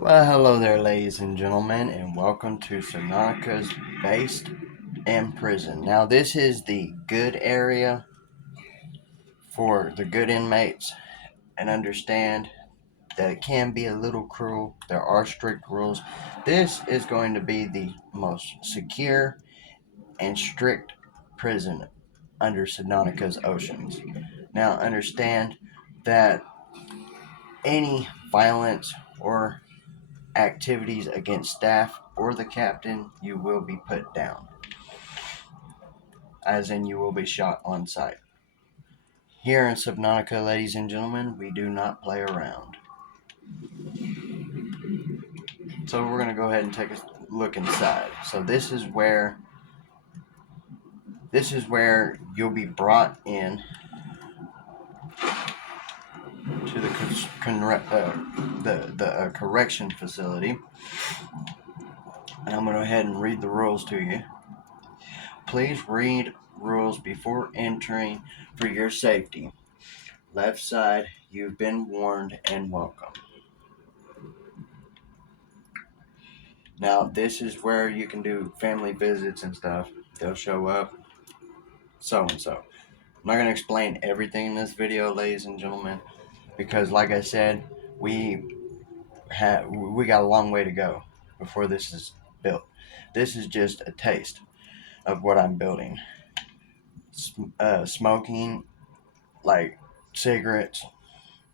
Well, hello there, ladies and gentlemen, and welcome to subnautica's Based in Prison. Now, this is the good area for the good inmates, and understand that it can be a little cruel. There are strict rules. This is going to be the most secure and strict prison under Subnautica's oceans. Now, understand that any violence or activities against staff or the captain, you will be put down. As in, you will be shot on sight. Here in Subnautica, ladies and gentlemen, we do not play around. So we're going to go ahead and take a look inside. So this is where you'll be brought in to the correction facility. And I'm going to go ahead and read the rules to you. Please read rules before entering for your safety. Left side, you've been warned and welcome. Now, this is where you can do family visits and stuff. They'll show up, so and so. I'm not going to explain everything in this video, ladies and gentlemen, because like I said, we got a long way to go before this is built. This is just a taste of what I'm building. Smoking, like cigarettes,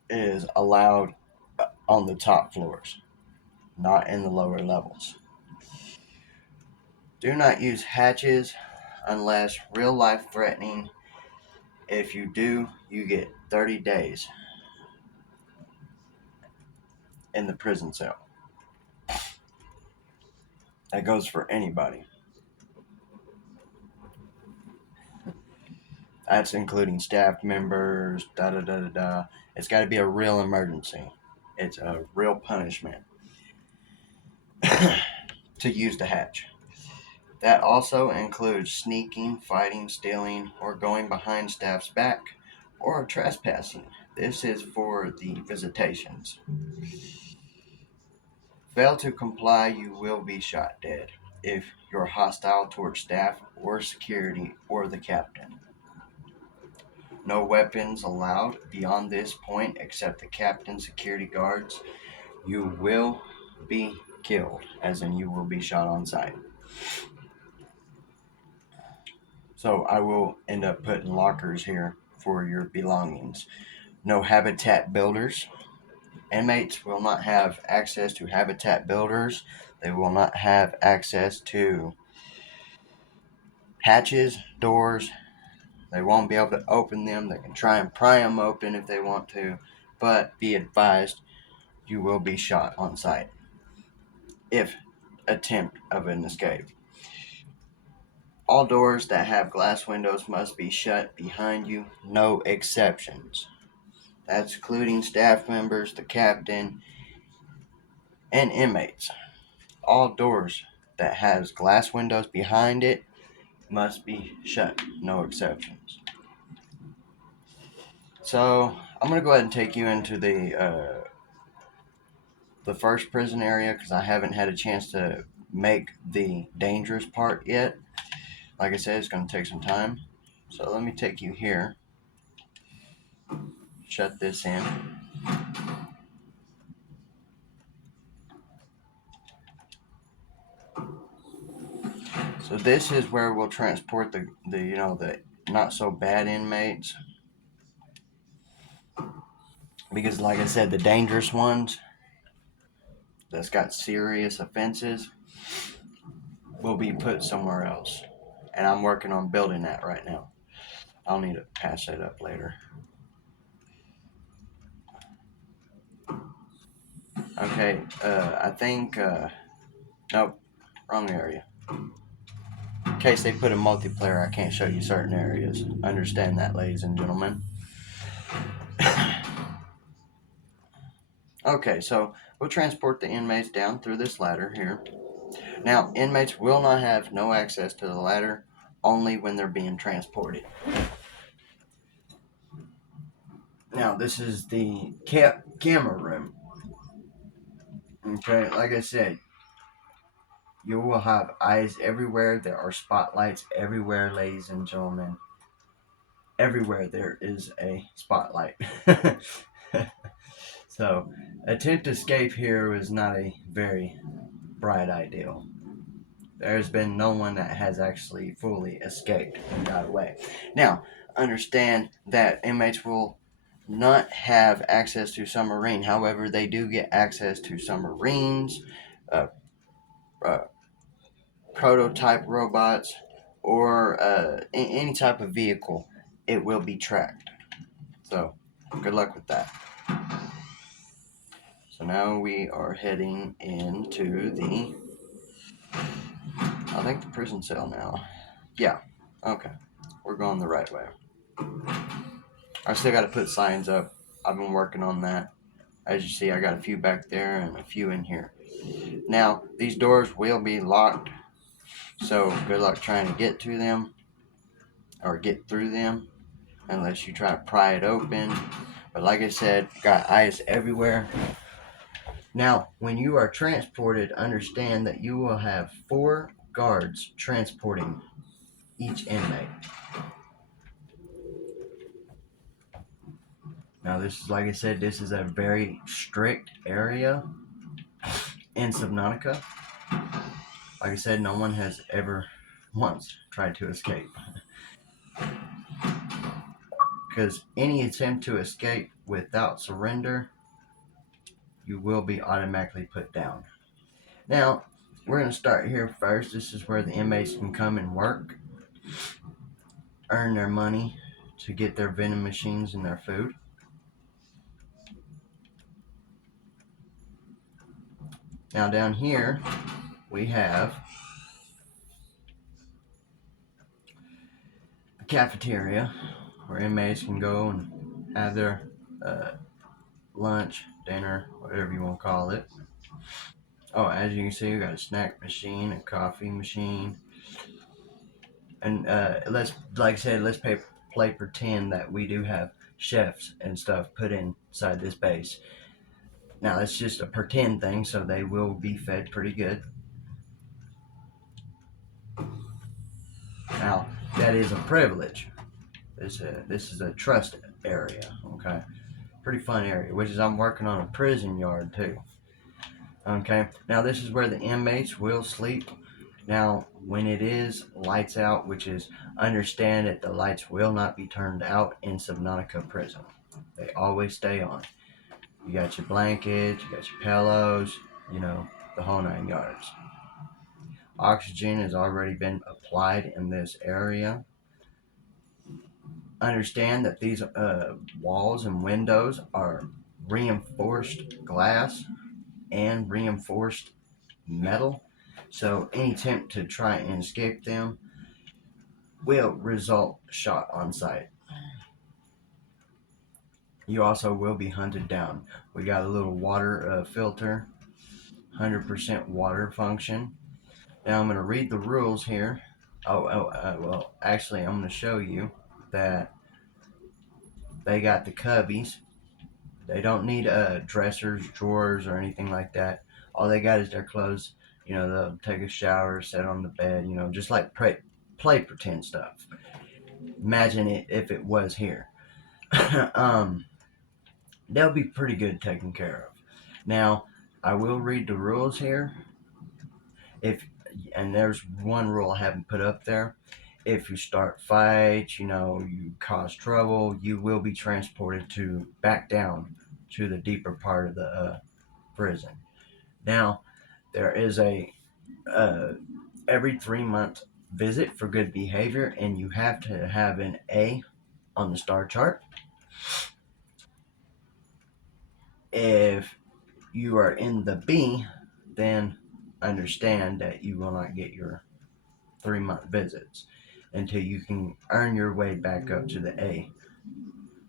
is allowed on the top floors, not in the lower levels. Do not use hatches unless real life threatening. If you do, you get 30 days in the prison cell. That goes for anybody. That's including staff members, da da da da da. It's got to be a real emergency. It's a real punishment to use the hatch. That also includes sneaking, fighting, stealing, or going behind staff's back, or trespassing. This is for the visitations. Fail to comply, you will be shot dead if you're hostile towards staff or security or the captain. No weapons allowed beyond this point except the captain's security guards. You will be killed, as in you will be shot on sight. So I will end up putting lockers here for your belongings. No habitat builders. Inmates will not have access to habitat builders. They will not have access to hatches, doors. They won't be able to open them. They can try and pry them open if they want to, but be advised, you will be shot on sight if attempt of an escape. All doors that have glass windows must be shut behind you, no exceptions. That's including staff members, the captain, and inmates. All doors that has glass windows behind it must be shut, no exceptions. So I'm gonna go ahead and take you into the first prison area because I haven't had a chance to make the dangerous part yet. Like I said, it's gonna take some time. So let me take you here. Shut this in. So this is where we'll transport the not so bad inmates. Because like I said, the dangerous ones that's got serious offenses will be put somewhere else. And I'm working on building that right now. I'll need to patch that up later. Okay, I think, nope, wrong area. In case they put a multiplayer, I can't show you certain areas. Understand that, ladies and gentlemen. Okay, so we'll transport the inmates down through this ladder here. Now, inmates will not have no access to the ladder, only when they're being transported. Now, this is the camera room. Okay, like I said, you will have eyes everywhere. There are spotlights everywhere, ladies and gentlemen. Everywhere there is a spotlight. So, attempt to escape here was not a very bright idea. There's been no one that has actually fully escaped and got away. Now, understand that inmates will not have access to submarine. However, they do get access to submarines, uh, uh, prototype robots, or any type of vehicle. It will be tracked. So, good luck with that. So now we are heading into I think the prison cell now. Yeah. Okay. We're going the right way. I still got to put signs up. I've been working on that. As you see, I got a few back there and a few in here. Now, these doors will be locked, so good luck trying to get to them or get through them unless you try to pry it open. But like I said, got eyes everywhere. Now, when you are transported, understand that you will have 4 guards transporting each inmate. Now, this is, like I said, this is a very strict area in Subnautica. Like I said, no one has ever once tried to escape. Because any attempt to escape without surrender, you will be automatically put down. Now, we're going to start here first. This is where the inmates can come and work, earn their money to get their vending machines and their food. Now, down here, we have a cafeteria where inmates can go and have their uh, lunch, dinner, whatever you want to call it. Oh, as you can see, we got a snack machine, a coffee machine, and let's, like I said, let's play pretend that we do have chefs and stuff put inside this base. Now, it's just a pretend thing, so they will be fed pretty good. Now, that is a privilege. This is a trust area, okay? Pretty fun area, which is I'm working on a prison yard too. Okay, now this is where the inmates will sleep. Now, when it is lights out, which is understand that the lights will not be turned out in Subnautica prison. They always stay on. You got your blankets, you got your pillows, you know, the whole 9 yards. Oxygen has already been applied in this area. Understand that these walls and windows are reinforced glass and reinforced metal. So any attempt to try and escape them will result shot on sight. You also will be hunted down. We got a little water filter, 100% water function. Now I'm going to read the rules here. Well, actually, I'm going to show you that they got the cubbies. They don't need dressers, drawers, or anything like that. All they got is their clothes. You know, they'll take a shower, sit on the bed, you know, just like play pretend stuff. Imagine it if it was here. um, they'll be pretty good taken care of. Now, I will read the rules here. If and there's one rule I haven't put up there. If you start fights, you know, you cause trouble, you will be transported to back down to the deeper part of the prison. Now, there is a uh, every 3 month visit for good behavior, and you have to have an A on the star chart. If you are in the B, then understand that you will not get your 3 month visits until you can earn your way back up to the A,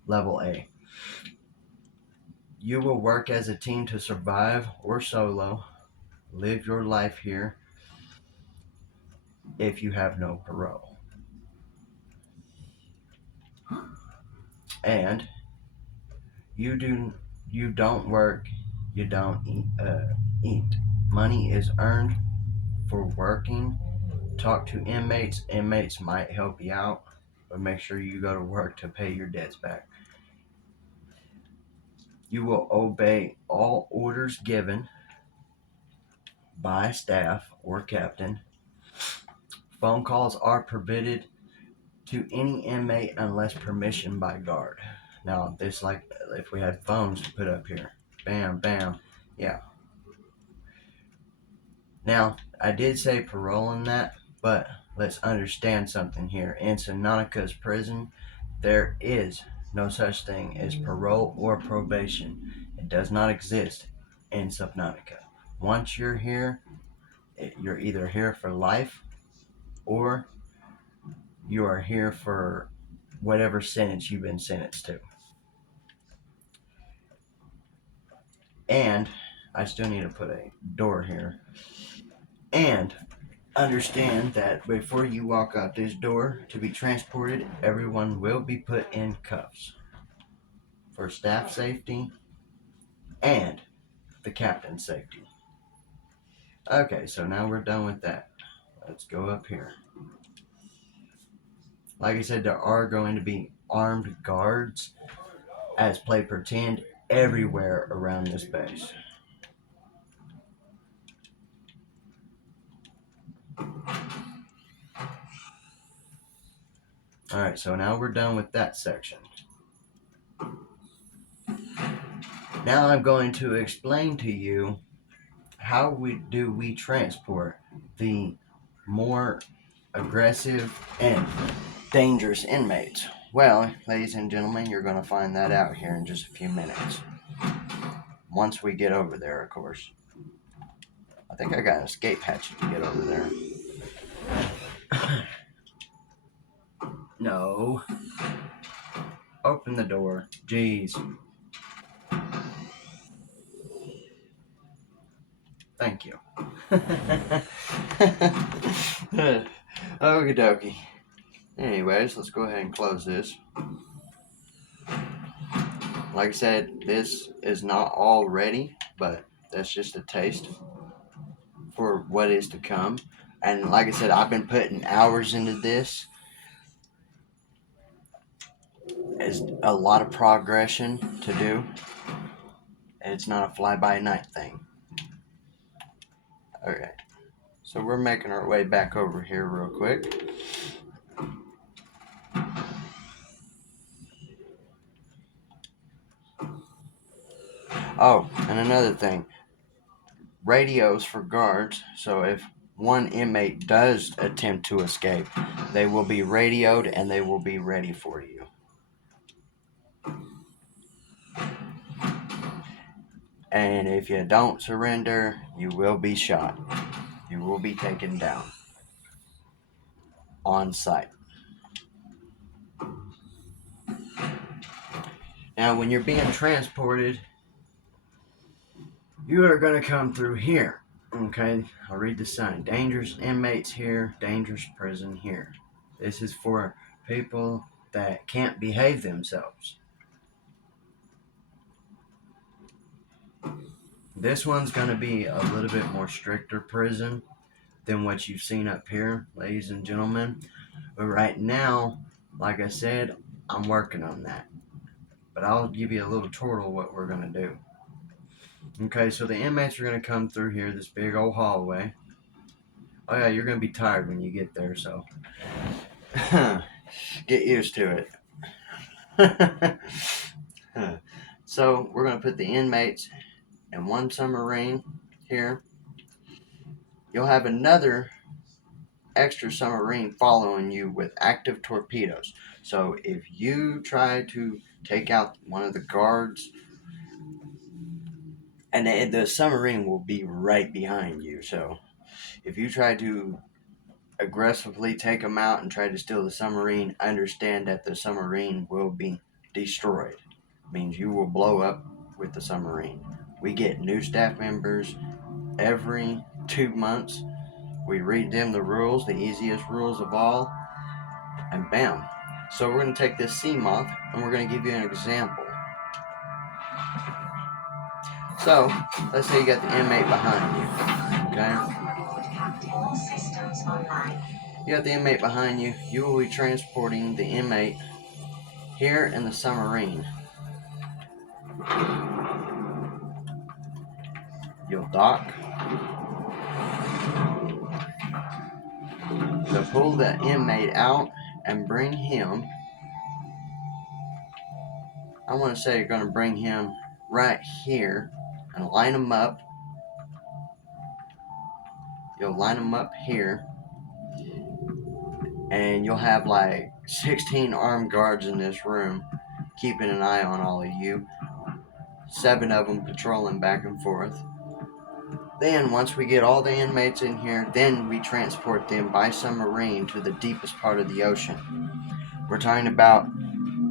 level A. You will work as a team to survive or solo, live your life here if you have no parole. And you don't work, you don't eat. Money is earned for working. Talk to inmates. Inmates might help you out, but make sure you go to work to pay your debts back. You will obey all orders given by staff or captain. Phone calls are permitted to any inmate unless permission by guard. Now, this like if we had phones to put up here. Bam, bam. Yeah. Now, I did say parole in that, but let's understand something here. In Subnautica's prison, there is no such thing as parole or probation. It does not exist in Subnautica. Once you're here, you're either here for life or you are here for whatever sentence you've been sentenced to. And I still need to put a door here. And understand that before you walk out this door to be transported, everyone will be put in cuffs for staff safety and the captain's safety. Okay, so now we're done with that. Let's go up here. Like I said, there are going to be armed guards as play pretend everywhere around this base. Alright, so now we're done with that section. Now I'm going to explain to you how we transport the more aggressive and dangerous inmates. Well, ladies and gentlemen, you're going to find that out here in just a few minutes. Once we get over there, of course. I think I got an escape hatch to get over there. No. Open the door. Jeez. Thank you. Okie dokie. Anyways, let's go ahead and close this. Like I said, this is not all ready, but that's just a taste for what is to come. And like I said, I've been putting hours into this. It's a lot of progression to do. It's not a fly-by-night thing. Okay, so we're making our way back over here real quick. Oh, and another thing. Radios for guards, so if one inmate does attempt to escape, they will be radioed and they will be ready for you. And if you don't surrender, you will be shot. You will be taken down on sight. Now, when you're being transported, you are going to come through here. Okay, I'll read the sign. Dangerous inmates here, dangerous prison here. This is for people that can't behave themselves. This one's going to be a little bit more stricter prison than what you've seen up here, ladies and gentlemen. But right now, like I said, I'm working on that. But I'll give you a little tour of what we're going to do. Okay, so the inmates are going to come through here, this big old hallway. Oh yeah, you're going to be tired when you get there, so get used to it. So we're going to put the inmates in one submarine here. You'll have another extra submarine following you with active torpedoes. So if you try to take out one of the guards, and the submarine will be right behind you. So if you try to aggressively take them out and try to steal the submarine, understand that the submarine will be destroyed. It means you will blow up with the submarine. We get new staff members every 2 months. We read them the rules, the easiest rules of all, and bam. So we're going to take this sea moth and we're going to give you an example. So, let's say you got the inmate behind you, okay? You got the inmate behind you. You will be transporting the inmate here in the submarine. You'll dock. So pull the inmate out and bring him. I want to say you're going to bring him right here and line him up. You'll line him up here, and you'll have like 16 armed guards in this room keeping an eye on all of you. 7 of them patrolling back and forth. Then once we get all the inmates in here, then we transport them by submarine to the deepest part of the ocean. We're talking about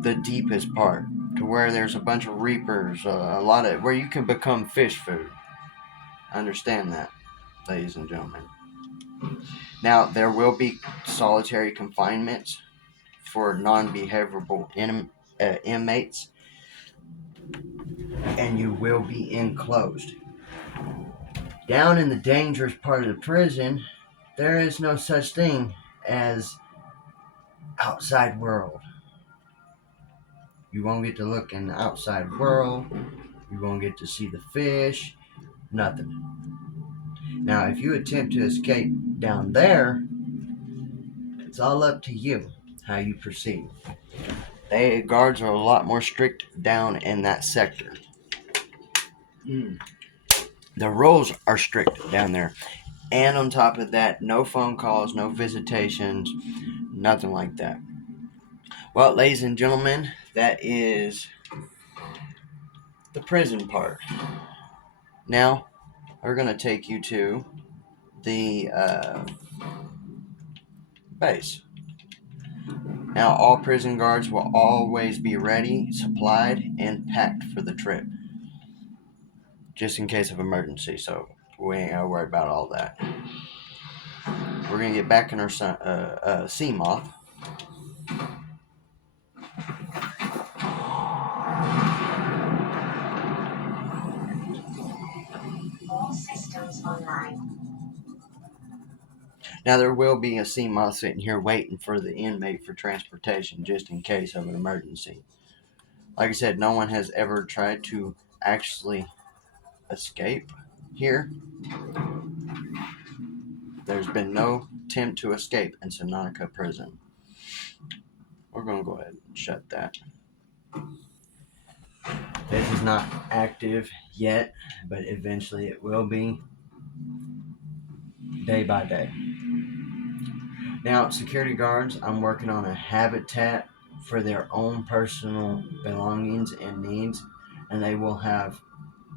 the deepest part, to where there's a bunch of reapers, a lot of where you can become fish food. Understand that, ladies and gentlemen. Now, there will be solitary confinements for non-behaviorable inmates, and you will be enclosed. Down in the dangerous part of the prison, there is no such thing as outside world. You won't get to look in the outside world. You won't get to see the fish. Nothing. Now, if you attempt to escape down there, it's all up to you how you proceed. The guards are a lot more strict down in that sector. The rules are strict down there. And on top of that, no phone calls, no visitations, nothing like that. Well, ladies and gentlemen, that is the prison part. Now, we're going to take you to the base. Now, all prison guards will always be ready, supplied, and packed for the trip, just in case of emergency, so we ain't got to worry about all that. We're going to get back in our sea moth. All systems online. Now, there will be a sea moth sitting here waiting for the inmate for transportation, just in case of an emergency. Like I said, no one has ever tried to actually escape here. There's been no attempt to escape in Subnautica prison. We're going to go ahead and shut that. This is not active yet, but eventually it will be, day by day. Now, security guards, I'm working on a habitat for their own personal belongings and needs, and they will have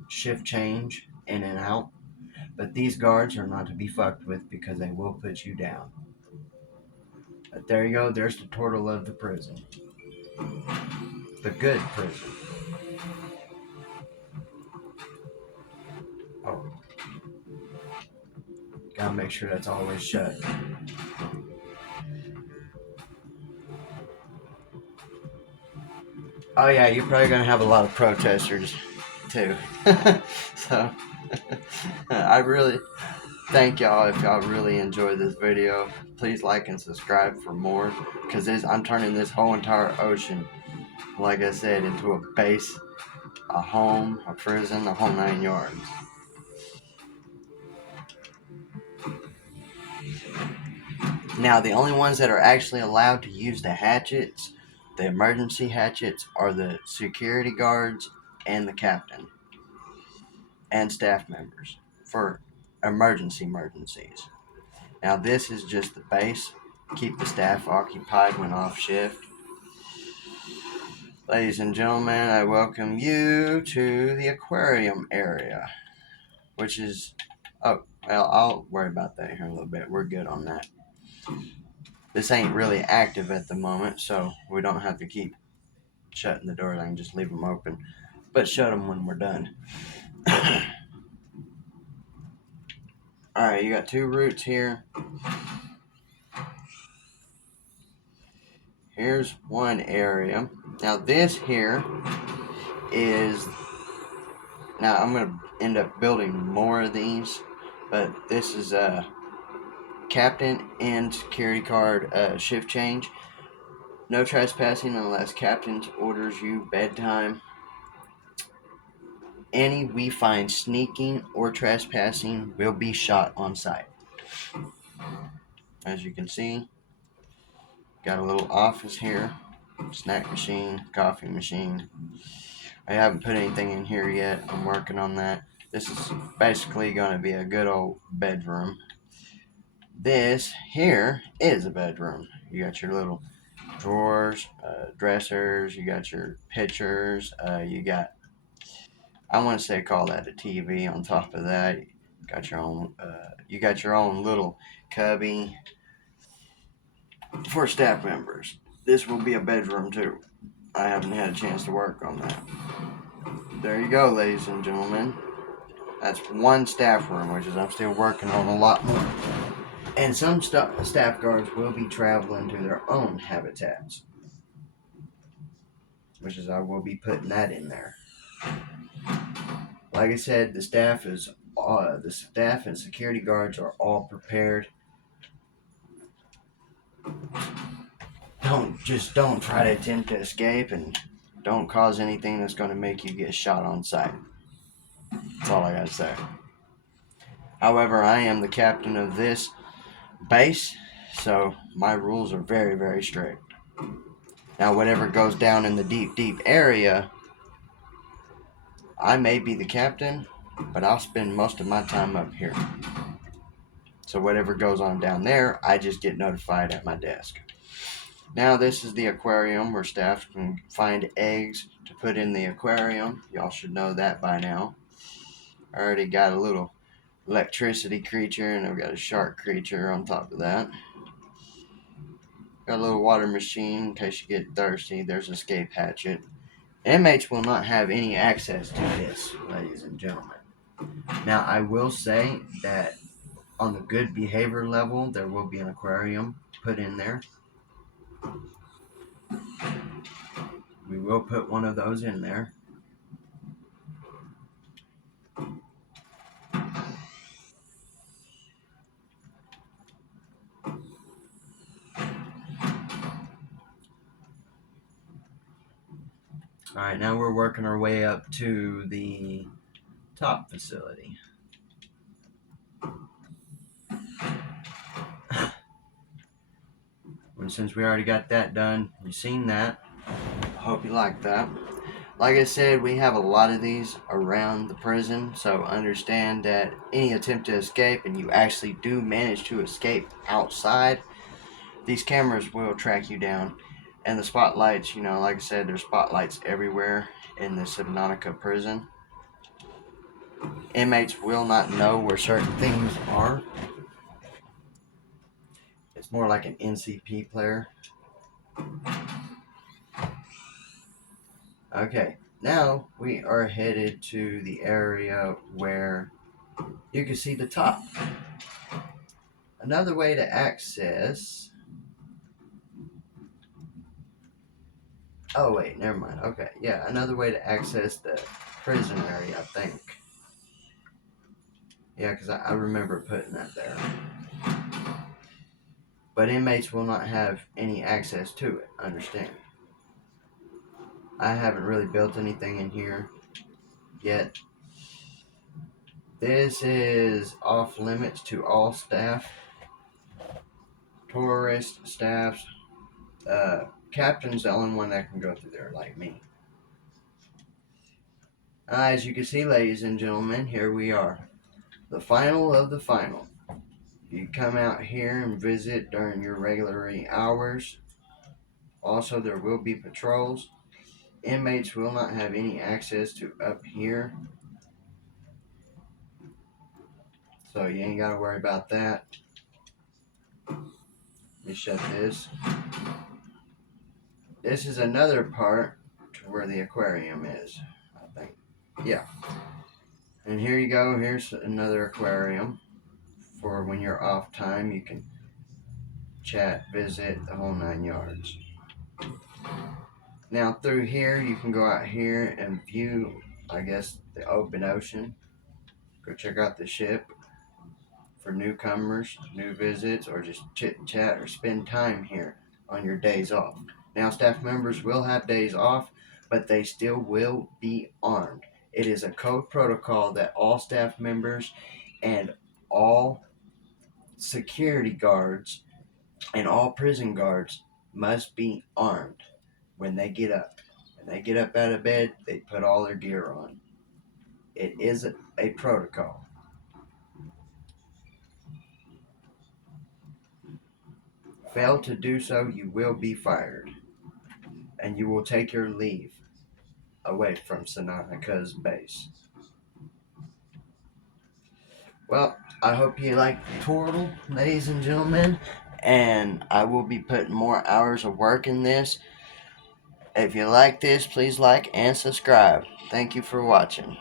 shift change in and out. But these guards are not to be fucked with, because they will put you down. But there you go, there's the total of the prison. The good prison. Oh. Gotta make sure that's always shut. Oh yeah, you're probably gonna have a lot of protesters too. So I really thank y'all. If y'all really enjoy this video, please like and subscribe for more, because I'm turning this whole entire ocean, like I said, into a base, a home, a prison, the whole 9 yards. Now, the only ones that are actually allowed to use the hatchets, the emergency hatchets, are the security guards and the captain and staff members for emergencies. Now, this is just the base. Keep the staff occupied when off shift. Ladies and gentlemen, I welcome you to the aquarium area, which is, oh, well, I'll worry about that here in a little bit. We're good on that. This ain't really active at the moment, so we don't have to keep shutting the doors. I can just leave them open, but shut them when we're done. Alright, you got 2 routes here. Here's one area. Now this here is Now I'm going to end up building more of these, but this is a captain and security guard shift change. No trespassing unless captain orders you bedtime. Any we find sneaking or trespassing will be shot on sight. As you can see, got a little office here, snack machine, coffee machine. I haven't put anything in here yet. I'm working on that. This is basically going to be a good old bedroom. This here is a bedroom. You got your little drawers, dressers, you got your pictures, you got, I want to say call that a TV on top of that. You got your own little cubby for staff members. This will be a bedroom too. I haven't had a chance to work on that. There you go, ladies and gentlemen. That's one staff room, which is I'm still working on a lot more. And some staff guards will be traveling to their own habitats, which is I will be putting that in there. Like I said, the staff and security guards are all prepared. Don't try to attempt to escape, and don't cause anything that's going to make you get shot on sight. That's all I gotta say. However, I am the captain of this base, so my rules are very, very strict. Now, whatever goes down in the deep, deep area, I may be the captain, but I'll spend most of my time up here. So whatever goes on down there, I just get notified at my desk. Now this is the aquarium where staff can find eggs to put in the aquarium. Y'all should know that by now. I already got a little electricity creature, and I've got a shark creature on top of that. Got a little water machine in case you get thirsty. There's an escape hatchet. Inmates will not have any access to this, ladies and gentlemen. Now, I will say that on the good behavior level, there will be an aquarium put in there. We will put one of those in there. Alright, now we're working our way up to the top facility. And since we already got that done, you've seen that. I hope you like that. Like I said, we have a lot of these around the prison, so understand that any attempt to escape and you actually do manage to escape outside, these cameras will track you down. And the spotlights, like I said, there's spotlights everywhere in the Subnautica prison. Inmates will not know where certain things are. It's more like an NCP player. Okay, now we are headed to the area where you can see the top. Another way to access... Oh, wait, never mind. Okay, yeah, another way to access the prison area, I think. Yeah, because I remember putting that there. But inmates will not have any access to it, understand. I haven't really built anything in here yet. This is off limits to all staff. Tourists, staffs, captain's the only one that can go through there, like me. As you can see, ladies and gentlemen, here we are. The final of the final. You come out here and visit during your regular hours. Also, there will be patrols. Inmates will not have any access to up here, so you ain't got to worry about that. Let me shut this. This is another part to where the aquarium is, I think. Yeah. And here you go. Here's another aquarium for when you're off time. You can chat, visit, the whole 9 yards. Now through here, you can go out here and view I guess, the open ocean. Go check out the ship for newcomers, new visits, or just chit chat or spend time here on your days off. Now, staff members will have days off, but they still will be armed. It is a code protocol that all staff members and all security guards and all prison guards must be armed when they get up. When they get up out of bed, they put all their gear on. It is a protocol. Fail to do so, you will be fired, and you will take your leave away from Subnautica's base. Well, I hope you like the turtle, ladies and gentlemen, and I will be putting more hours of work in this. If you like this, please like and subscribe. Thank you for watching.